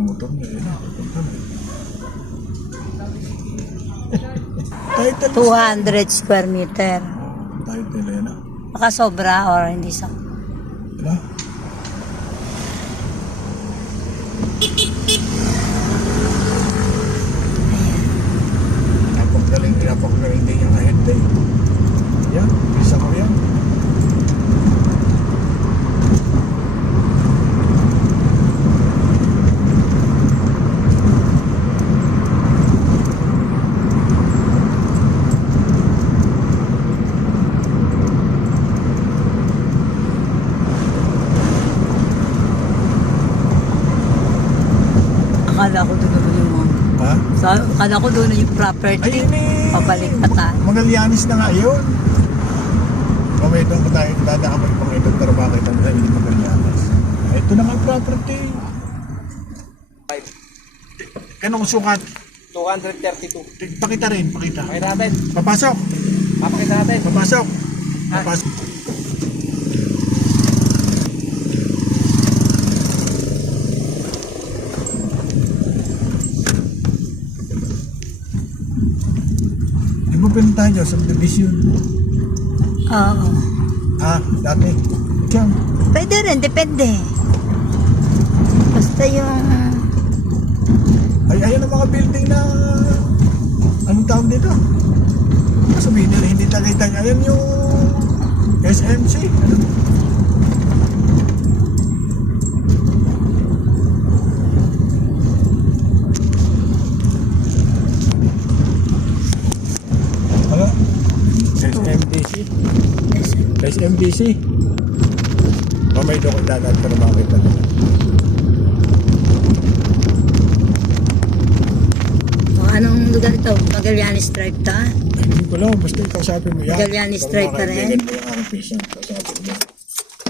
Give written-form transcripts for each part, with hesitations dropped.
pagmumotor niya. Yun na, punta na. Title 200 square meter. title yan na. Baka sobra or hindi sa... Diba? Napakagaling din yung ahead day. Yan, isa ko yan. Akala ko doon yung mga... Ha? So, akala ko doon yung property. Ayun eh. Pabalik pa tayo. Magallanes na nga yun. Mamaya doon pa tayo, dadaaman pang ito, pero bakit ang dahil hindi Magallanes? Ito na nga property. Kanong sukat? 232. Pakita rin, pakita. Pakita natin. Papasok. Papakita natin. Papasok. Papasok. Di ba pinuntahan nyo sa division? Oo. Dati. Diyan. Pwede rin, depende. Basta yung... Ayan ang mga building na anong tawag dito? Sabihin nila hindi Tagaytay. Ayan yung SMC. Ano? Ano? SMDC. SMDC. Mamay doon ko dagat para makita nila. Anong lugar ito? Magallanes Drive ta? Hindi ko lang, basta kausapin mo yan. Magallanes Drive pa rin? Ganyan mo yung aking patient, kausapin mo.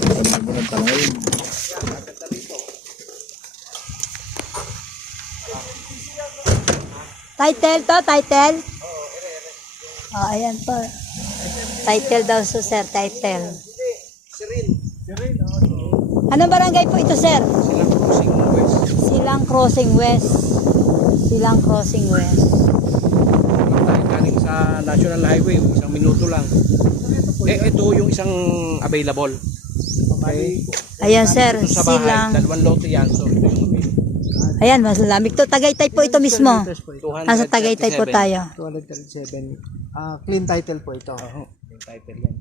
Ganyan mo ng talayin. Title to? Title? Oh, ayan po. Title daw so sir, title. Anong barangay po ito sir? Silang Crossing West. Silang Crossing West. Tayo galing sa National Highway, isang minuto lang. Ito yung isang available. Okay. Ayan sir, Ito sa bahay, Silang. dalawang lote yan. So ito yung available. Ayan, mas lamig to. Tagaytay po ito mismo. 237. Nasa Tagaytay po tayo. 237. Clean title po ito. Yung title yan.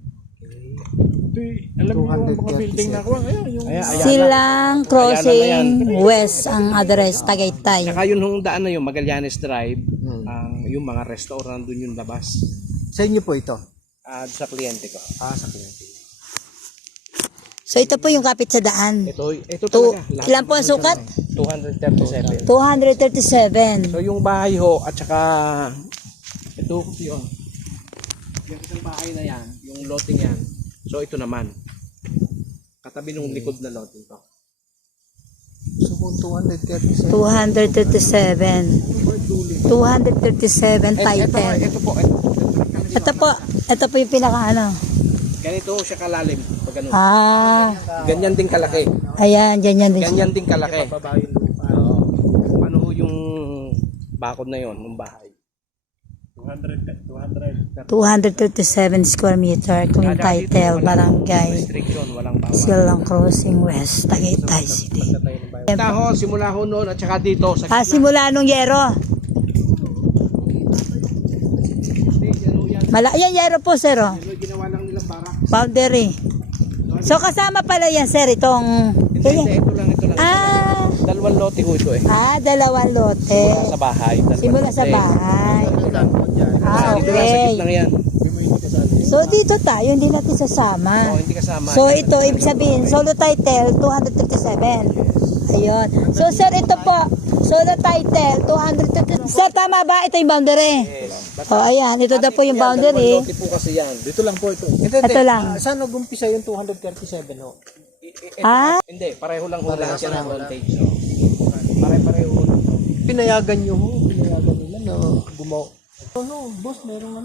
Alam mo yung mga building na kuha. Ayan, yung... Silang Crossing West ang address, Tagaytay. Saka yun yung daan na yung Magallanes Drive, yung mga restaurant doon yung labas. Sa inyo po ito? Sa kliyente ko. Sa kliyente. So ito po yung kapit sa daan. Ito To, talaga. Lahat ilan po ang sukat? 237. 237. So yung bahay ho at saka ito yun. Yung isang bahay na yan, yung loting yan. So ito naman. Katabi nung likod na loting ko. So kung 237. 237. 237 title. Ito po yung pinaka ano. Ganito siya kalalim. Pag ganun. Ganyan din kalaki. Ayan, ganyan din. Ganyan din kalaki. Kung ano ho yung bakod na yon ng bahay. 237 square meter, clean title, barangay, Restriction, walang bawal. Silang Crossing West, Tagaytay City. Taho, simula ho noon at saka dito sa Simula nung yero. Yan yero po, sir. Oh. ginawa lang nilang barak. Boundary. So kasama pala yan, sir, itong... Ito lang. Dalawang lote ho ito eh. Dalawang lote. Sa bahay. Simula sa bahay. Dito lang sa Okay. gitna yan. So dito tayo, hindi natin sasama. Hindi kasama. So ito, ibig sabihin, solo title, 237. Ayun. So sir, ito po, solo title, 237. Sir, tama ba? Ito yung boundary. Ayan, ito daw po yung boundary. Lote po kasi yan. Dito lang po ito. Ito lang. Saan nag-umpisa yung 237 ho? Hindi, pareho lang ho lahat yan ang frontage. Pare-pareho ho. Pinayagan nyo ho. Pinayagan nila na gumawa. Boss, merong